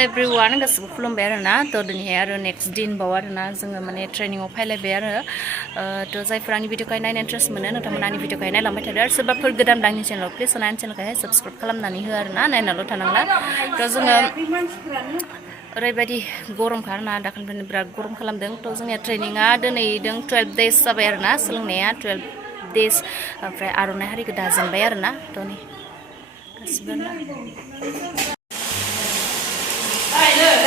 हेल' everyone गासिबो खुलुमबाय आरोना थ' दिनैहाय आरो नेक्स्ट दिन बाव आरोना जोङो माने ट्रेनिंआव फैलायबाय आरो थ' जायफोर आंनि भिडिअखौहाय नायनो इन्ट्रेस्ट मोनो नोंथांमोना आंनि भिडिअखौहाय नायलांबाय थादो आरो सोरबाफोर गोदान आंनि चेनेलाव प्लिज आंनि चेनेलखौहाय साबस्क्राइब खालामनानै हो आरोना नायनाल' थानांला थ' जोङो ओरैबायदि गरमखा आरोना दाखालिनिफ्रायनो बिराद गरम खालामदों थ' जोंनिया ट्रेनिंआ दिनैजों 12 days जाबाय आरोना सोलोंनाया 12 days ओमफ्राय आर'नाइ हारिखौ दाजेनबाय आरोना थ' नै गासिबो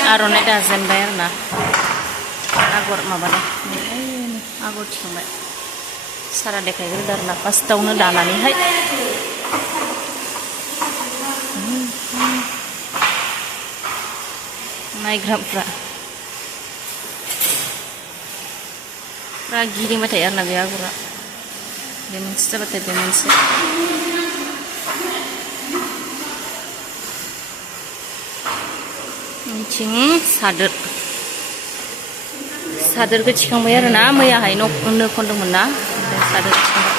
आर'नाइ दाजेनबाय आरोना आगर माबादों आगर थिखांबाय सारा देखायग्रोदो आरोना फार्स्टआवनो दानानैहाय नायग्राफ्रा फुरा गिदिंबाय थायो आरोना बे आगरा बे मोनसे जाबाथाय बे मोनसे मिथिं सादोरखौ थिखांबाय आरोना मैयाहाय नो खनदोंमोन ना सादोर थिखांबाय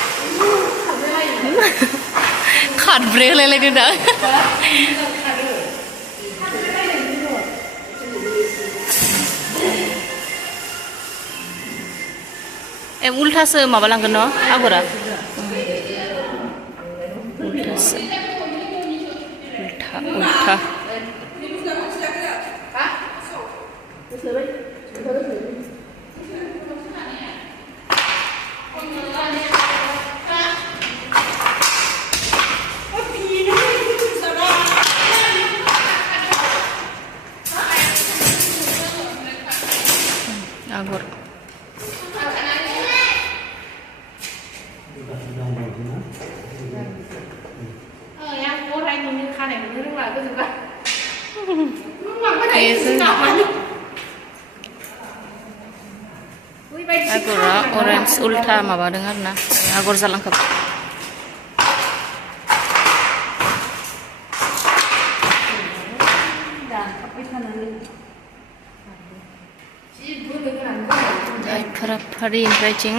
खारब्रे होलायलायदों दा उल्थासो माबालांगोन न' आगरा उल्थासो उल्था आगर आगरा अरेन्ज उल्था माबादों आरोना आगर जालांखाबाय फारि ओमफ्रायथिं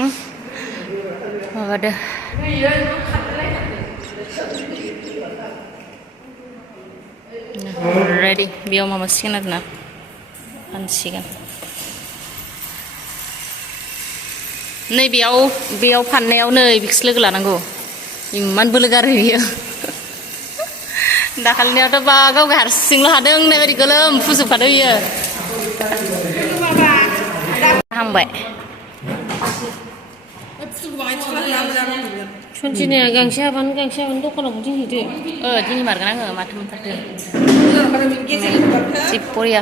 माबादो रेडि बेयाव माबासिगोन आरोना फानसिगोन नै बेयाव फाननायाव नै बिक्स लोगो लानांगौ इमान बोलो गारो बियो दाखालिनियावथ' बा गाव हारसिंल' हादों होननाय बायदि गोलोम फुजोबखादों बियो हामबाय सन्जिनाया गांसे हाबानो दखानाव दिनहैदो दिनै मारगोन आङो माथो मोनथारदों जि बरिया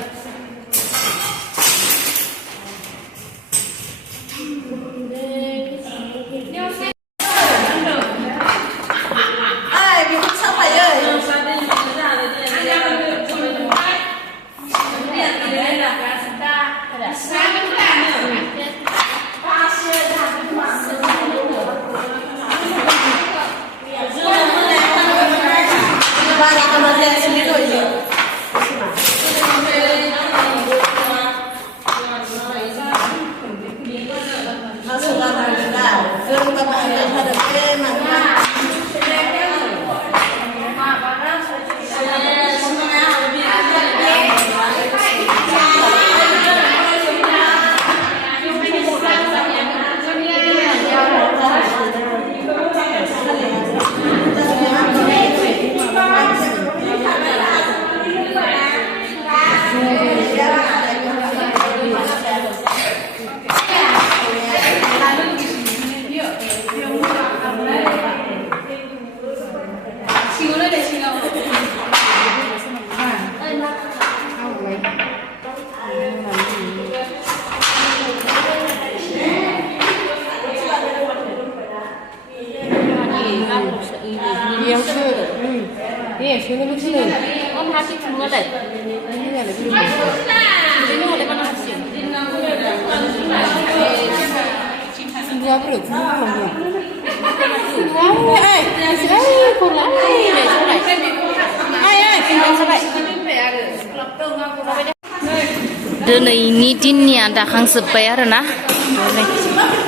दिनैनि दिननिया दाखांजोब्बाय आरोना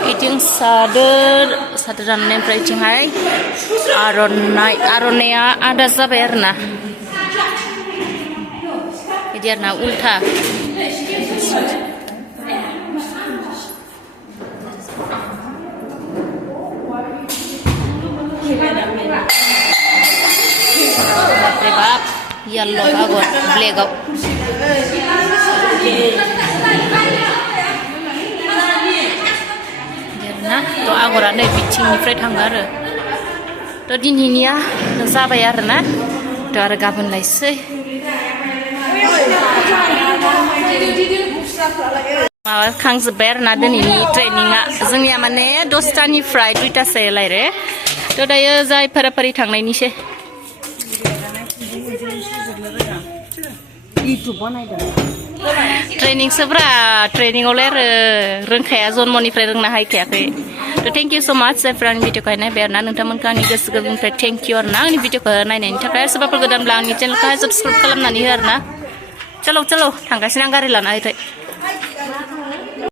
बिथिं सादोर राननायनिफ्राय बिथिंहाय आर'नाइया आदा जाबाय आरोना बेबायदि आरोना उल्था बापरे बाप येल्लो आगर ब्लेकआव ना तो आगरा नै बिथिंनिफ्राय थाङो आरो तो दिनैनिया जाबाय आरो ना तो आरो गाबोन लायसै माबा खांजोब्बाय आरो ना दिनैनि ट्रेनिंआ जोंनिया माने 10टानिफ्राय 2टासो लायरे तो दायो जाय फाराफारि थांनायनिसै ट्रेनिं सोब्रा ट्रेनिंआवलाय आरो रोंखाया जन्मनिफ्राय रोंना हायखायाखै तो थेंक इउ सो माच जायफ्रा आंनि भिडिअखौहाय नायबाय आरो ना नोंथांमोनखौ आंनि गोसो गोरबोनिफ्राय थेंक इउ आरो ना आंनि भिडिअखौ नायनायनि थाखाय सोरबाफोर गोदानब्ला आंनि चेनेलखौहाय साबस्क्राइब खालामनानै हो आरो ना चलो थांगासिनो आं गारि लाना